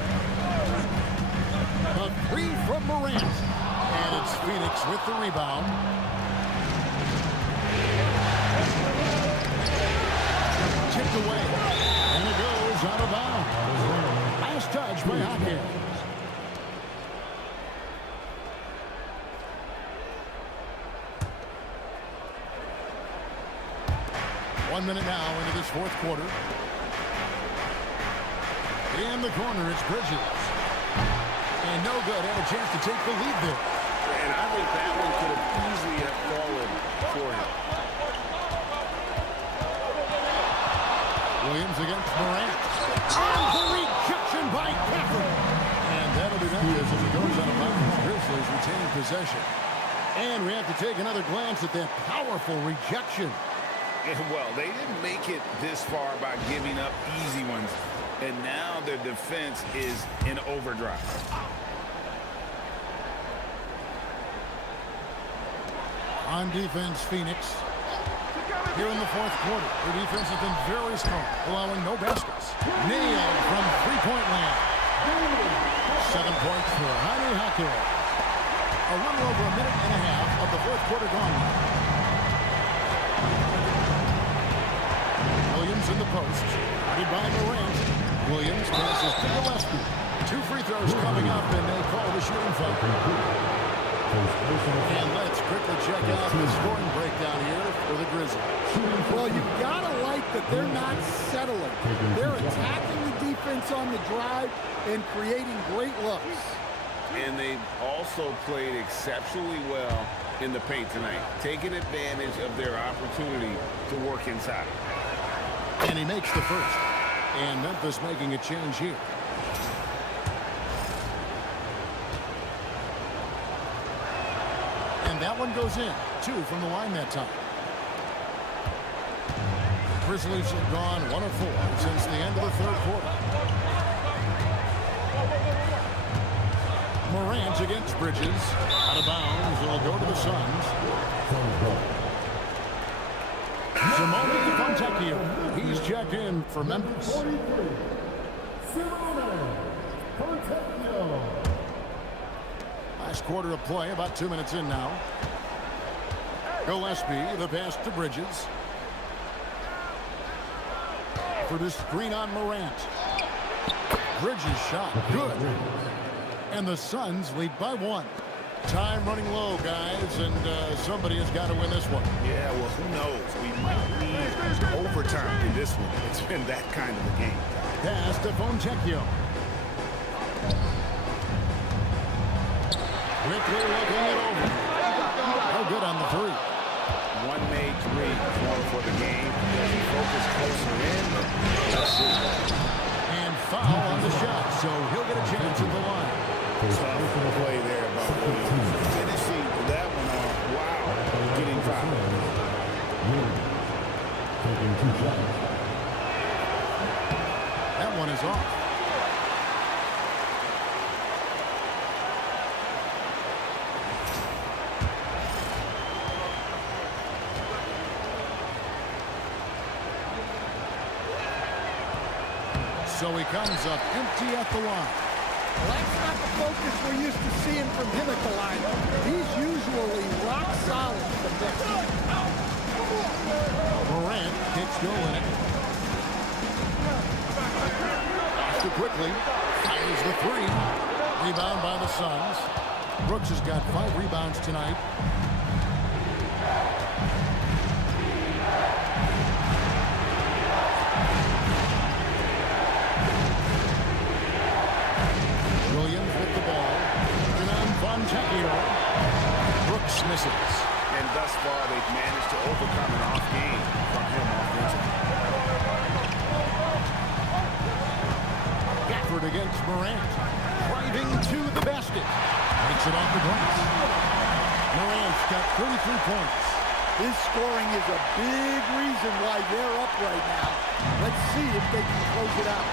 A three from Morant. And it's Phoenix with the rebound. Tipped away. And it goes out of bounds. Last touch by Hawkins. One minute now into this fourth quarter. In the corner, it's Bridges. And no good. Had a chance to take the lead there. And I think that one could have easily have fallen for him. Williams against Morant. And the rejection by Gafford. And that'll be Memphis as it goes out of bounds. Grizzlies retaining possession. And we have to take another glance at that powerful rejection. And well, they didn't make it this far by giving up easy ones. And now their defense is in overdrive. On defense, Phoenix. Here in the fourth quarter, their defense has been very strong, allowing no baskets. Nailed from three-point land. 7 points for Hani Hakim. A little over a minute and a half of the fourth quarter gone. Williams in the post. Guarded by Morant. Williams passes to Gillespie. 2 free throws coming up, and they call the shooting foul. And let's quickly check out the scoring breakdown here for the Grizzlies. Well, you've got to like that they're not settling. They're attacking the defense on the drive and creating great looks. And they've also played exceptionally well in the paint tonight, taking advantage of their opportunity to work inside. And he makes the first. And Memphis making a change here. And that one goes in. 2 from the line that time. Grizzlies have gone 1 of 4 since the end of the third quarter. Morant against Bridges. Out of bounds. It'll go to the Suns. Simone Fontecchio. He's checked in for Memphis. 43. Simone Fontecchio. Last quarter of play, about 2 minutes in now. Gillespie, the pass to Bridges. For the screen on Morant. Bridges shot, good. And the Suns lead by 1. Time running low, guys, and somebody has got to win this one. Yeah, well, who knows? We might need overtime in this one. It's been that kind of a game. Pass to Fontecchio. Quickly looking it over. No good on the 3. One made 3 for the game. As he focused closer in. And foul on the shot, so he'll get a chance at the line. Tough play there by Williams. Finishing that one off. Wow. Getting fouled. Taking 2 shots. That one is off. So he comes up empty at the line. Well, that's not the focus we're used to seeing from him at the line. He's usually rock solid from there. Morant kicks going. After quickly, fires the 3. Rebound by the Suns. Brooks has got 5 rebounds tonight. Williams with the ball. And on Fontecchio. Brooks misses. And thus far, they've managed to overcome an off game from him offensively. Gafford against Morant. driving to the basket. Makes it off the glass. Morant's got 33 points. His scoring is a big reason why they're up right now. Let's see if they can close it out.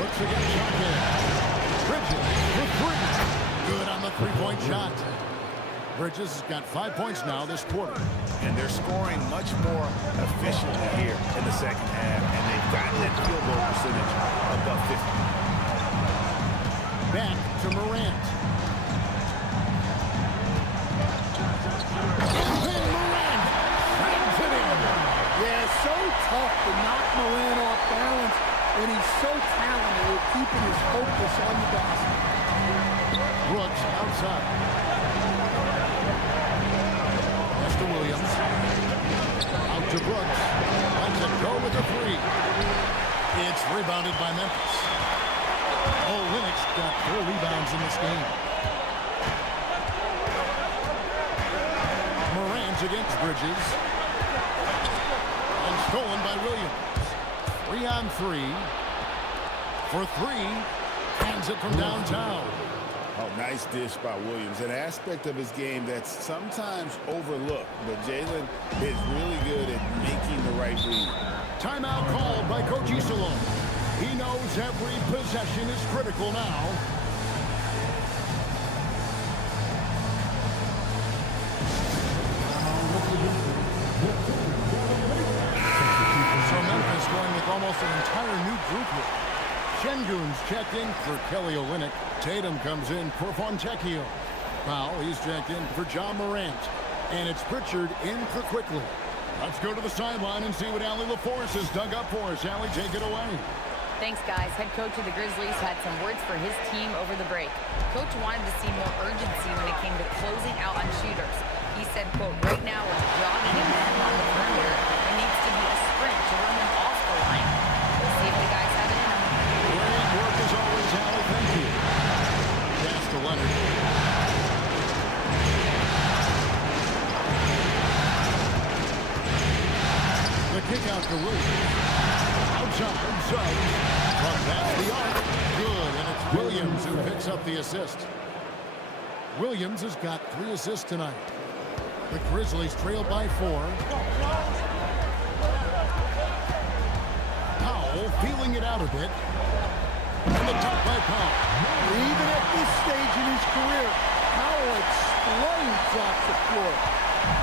Looks again, shot there. Bridges with three. Good on the three-point shot. Bridges has got 5 points now this quarter. And they're scoring much more efficiently here in the second half, and they've gotten that field goal percentage above 50. Back to Morant. And then Morant slams it in. Yeah, so tough to knock Morant off balance, and he's so talented at keeping his focus on the basket. Brooks outside. Pass to Williams. Out to Brooks. Lets it go with the three. It's rebounded by Memphis. Olynyk got 4 rebounds in this game. Morant against Bridges. And stolen by Williams. 3 on 3. For 3. Hands it from downtown. Oh, nice dish by Williams. An aspect of his game that's sometimes overlooked, but Jalen is really good at making the right read. Timeout called by Coach Iserlohn. He knows every possession is critical now. So Memphis going with almost an entire new group here. Şengün's checked in for Kelly Olynyk. Tatum comes in for Fontecchio. Powell, he's checked in for John Morant. And it's Pritchard in for Quickly. Let's go to the sideline and see what Allie LaForce has dug up for us. Allie, take it away. Thanks, guys. Head coach of the Grizzlies had some words for his team over the break. Coach wanted to see more urgency when it came to closing out on shooters. He said, quote, right now we're jogging a man on the perimeter. There needs to be a sprint to run them off the line. We'll see if the guys have it in them. Great work as always, Allie. Thank you. Pass to Leonard. The kick out to Williams. Outside, Suggs. From past the arc. Good, and it's Williams who picks up the assist. Williams has got 3 assists tonight. The Grizzlies trail by 4. Powell feeling it out a bit. And the top by Powell. Even at this stage in his career, Powell explodes off the floor.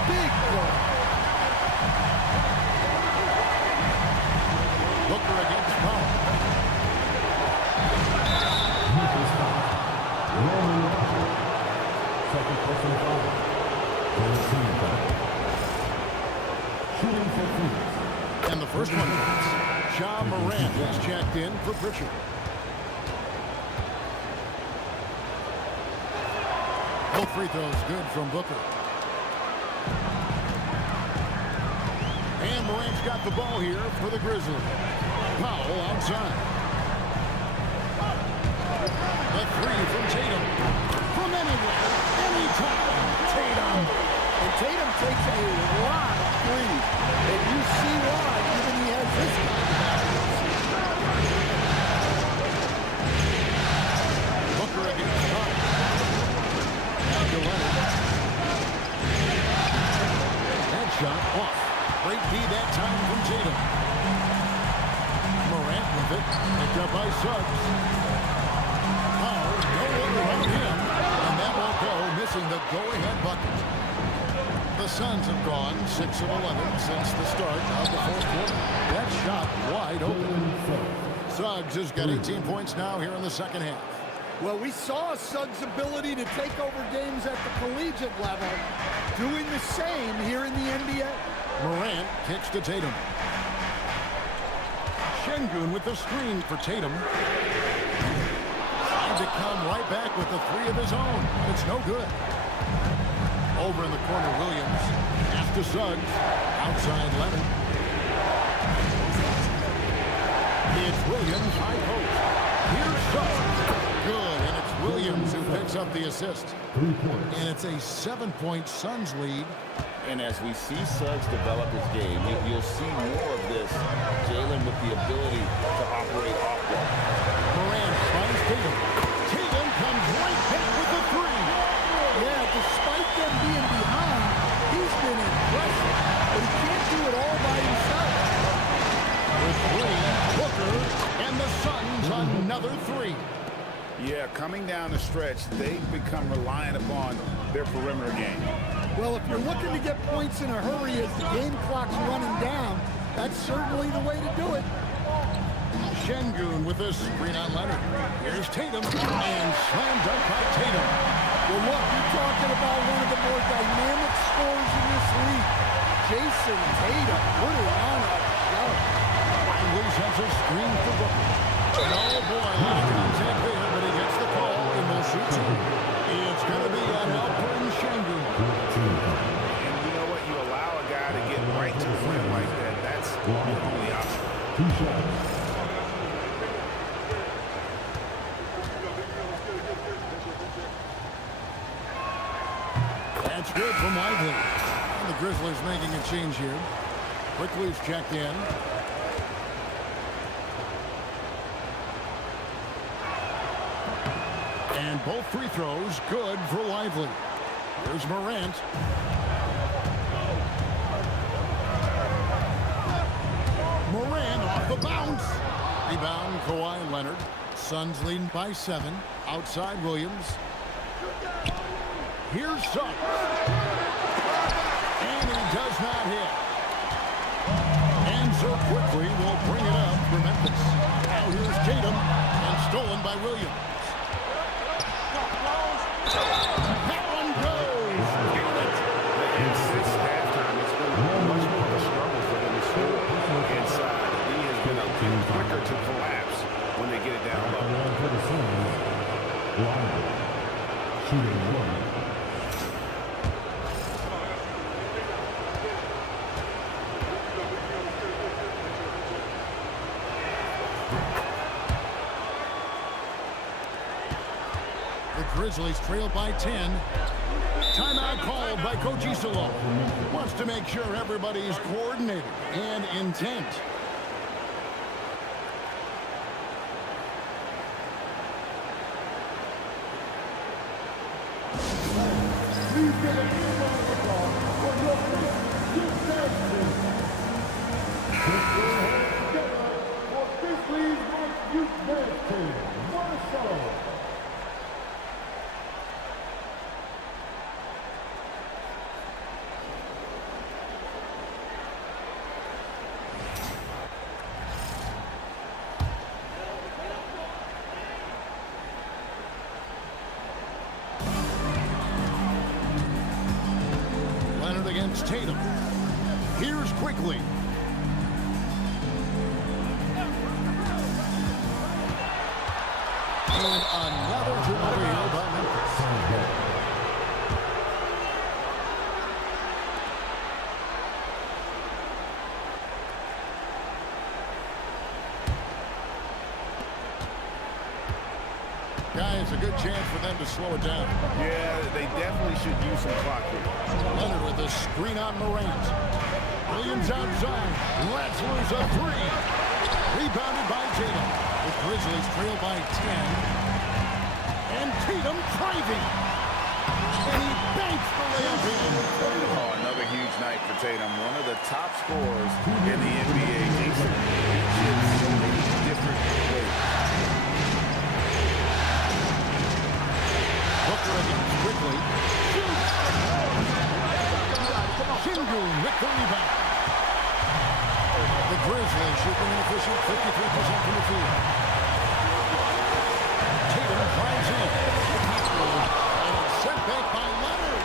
Big play. Booker against Powell. Second person foul. Shooting for Phoenix. And the first one comes. John Morant is checked in for Pritchard. Both free throws good from Booker. And Morant's got the ball here for the Grizzlies. Powell outside. The three from Tatum. From anywhere, anytime. Tatum. And Tatum takes a lot of threes. And you see why, given he has this kind of accuracy. Booker against Powell. Now to Leonard. That shot off. Great D that time from Tatum. Morant with it. Picked up by Suggs. Powell, no one around him. And that won't go, missing the go-ahead bucket. The Suns have gone 6 of 11 since the start of the fourth quarter. That shot wide open. Suggs has got 18 points now here in the second half. Well, we saw Suggs' ability to take over games at the collegiate level, doing the same here in the NBA. Morant kicks to Tatum. Şengün with the screen for Tatum. Trying to come right back with the 3 of his own. It's no good. Over in the corner, Williams. After Suggs. Outside Leonard. It's Williams, high post. Here's Suggs. Good, and it's Williams who picks up the assist. 3 points. And it's a 7-point Suns lead And as we see Suggs develop his game, you'll see more of this. Jalen with the ability to operate off ball. Morant finds Tatum. Tatum comes right back with the three. Yeah, despite them being behind, he's been impressive, but he can't do it all by himself. With three, Booker, and the Suns another three. Yeah, coming down the stretch, they've become reliant upon their perimeter game. Well, if you're looking to get points in a hurry as the game clock's running down, that's certainly the way to do it. Şengün with a screen on Leonard. Here's Tatum, and slam dunk by Tatum. Well, look, you're talking about one of the more dynamic scorers in this league. Jason Tatum put it on a show. Lively sends a screen for Booker. Oh, boy, a lot of contact there, but he gets the call, and they'll shoot two. It's going to be an Alperen Şengün. And you know what? You allow a guy to get right to the rim like that. That's the only option. That's good from Lively. And the Grizzlies making a change here. Quickly's checked in. And both free throws good for Lively. Here's Morant. Morant off the bounce. Rebound, Kawhi Leonard. Suns leading by 7. Outside Williams. Here's Suggs. And he does not hit. And so quickly will bring it up for Memphis. Now here's Tatum. And stolen by Williams. That one goes. And since halftime, it's been much more of a struggle for them to score inside. He has been a bit quicker to collapse when they get it down low. Shooting one. Grizzlies trail by 10. Timeout called by Coach Isolo. Wants to make sure everybody's coordinated and intent. Please get a new round of applause for your first G3 team. Put your hands together for Grizzlies next youth dance team. What a show! Against Tatum. Here's quickly. And another turnover here by Memphis. Guys, a good chance for them to slow it down. Yeah, they definitely should use some clock here. Leonard with a screen on Morant. Williams outside. Lets loose a three. Rebounded by Tatum. The Grizzlies trail by 10. And Tatum driving. And he banks the layup in. Oh, another huge night for Tatum. One of the top scorers in the NBA. Jason reaches so many different ways. Booker against quickly. Şengün with the rebound. The Grizzlies shooting an efficient 53% from the field. Tatum drives in. And it's sent back by Leonard.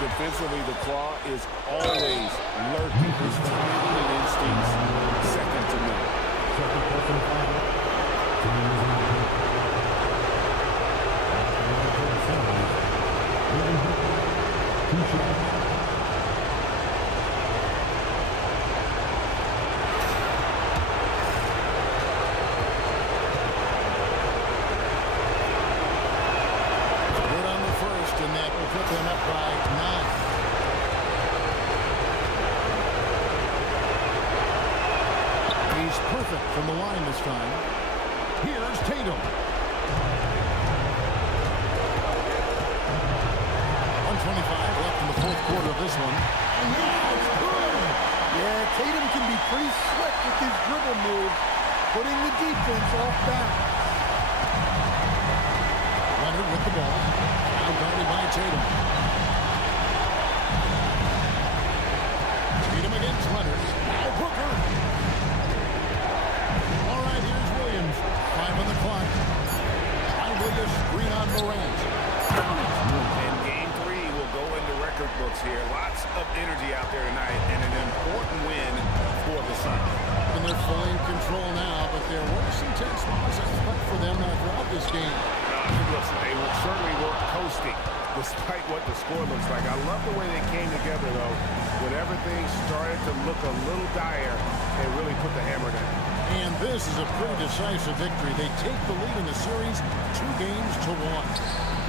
Defensively, the claw is always lurking. His timing and instincts, second to none. Second person foul. Good on the first, and that will put them up by 9. He's perfect from the line this time. Here's Tatum. 125 left in the fourth quarter of this one. And that's good. Yeah, Tatum can be pretty slick with his dribble moves, putting the defense off balance. Leonard with the ball. Now guarded by Tatum. Tatum against Leonard. Now Booker. All right, here's Williams. 5 on the clock. By Williams, screen on Morant. And game 3 will go into record books here. Lots of energy out there tonight, and an important win for the Suns. And they're fully in control now, but there were some tense moments for them throughout this game. Listen, they certainly were coasting, despite what the score looks like. I love the way they came together, though. When everything started to look a little dire, they really put the hammer down. And this is a pretty decisive victory. They take the lead in the series 2-1.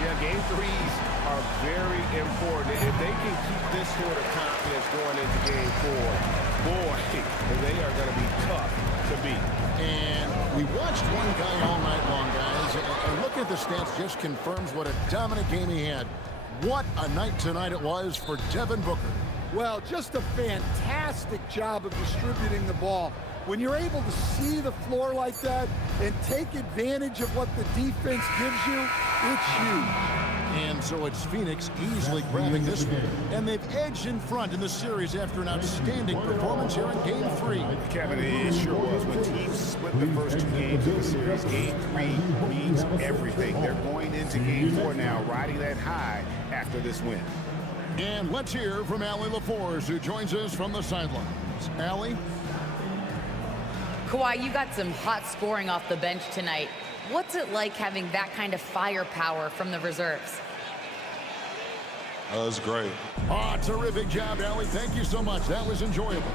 Yeah, game 3s are very important. If they can keep this sort of confidence going into game 4, boy, they are going to be tough to beat. And we watched one guy all night long, guys. And looking at the stats just confirms what a dominant game he had. What a night tonight it was for Devin Booker. Well, just a fantastic job of distributing the ball. When you're able to see the floor like that and take advantage of what the defense gives you, it's huge. And so it's Phoenix easily grabbing this one. And they've edged in front in the series after an outstanding performance here in Game 3. Kevin, it sure was. When teams split the first 2 games of the series, Game 3 means everything. They're going into Game 4 now, riding that high after this win. And let's hear from Allie LaForce, who joins us from the sidelines. Allie? Kawhi, you got some hot scoring off the bench tonight. What's it like having that kind of firepower from the reserves? That's great. Terrific job, Allie. Thank you so much. That was enjoyable.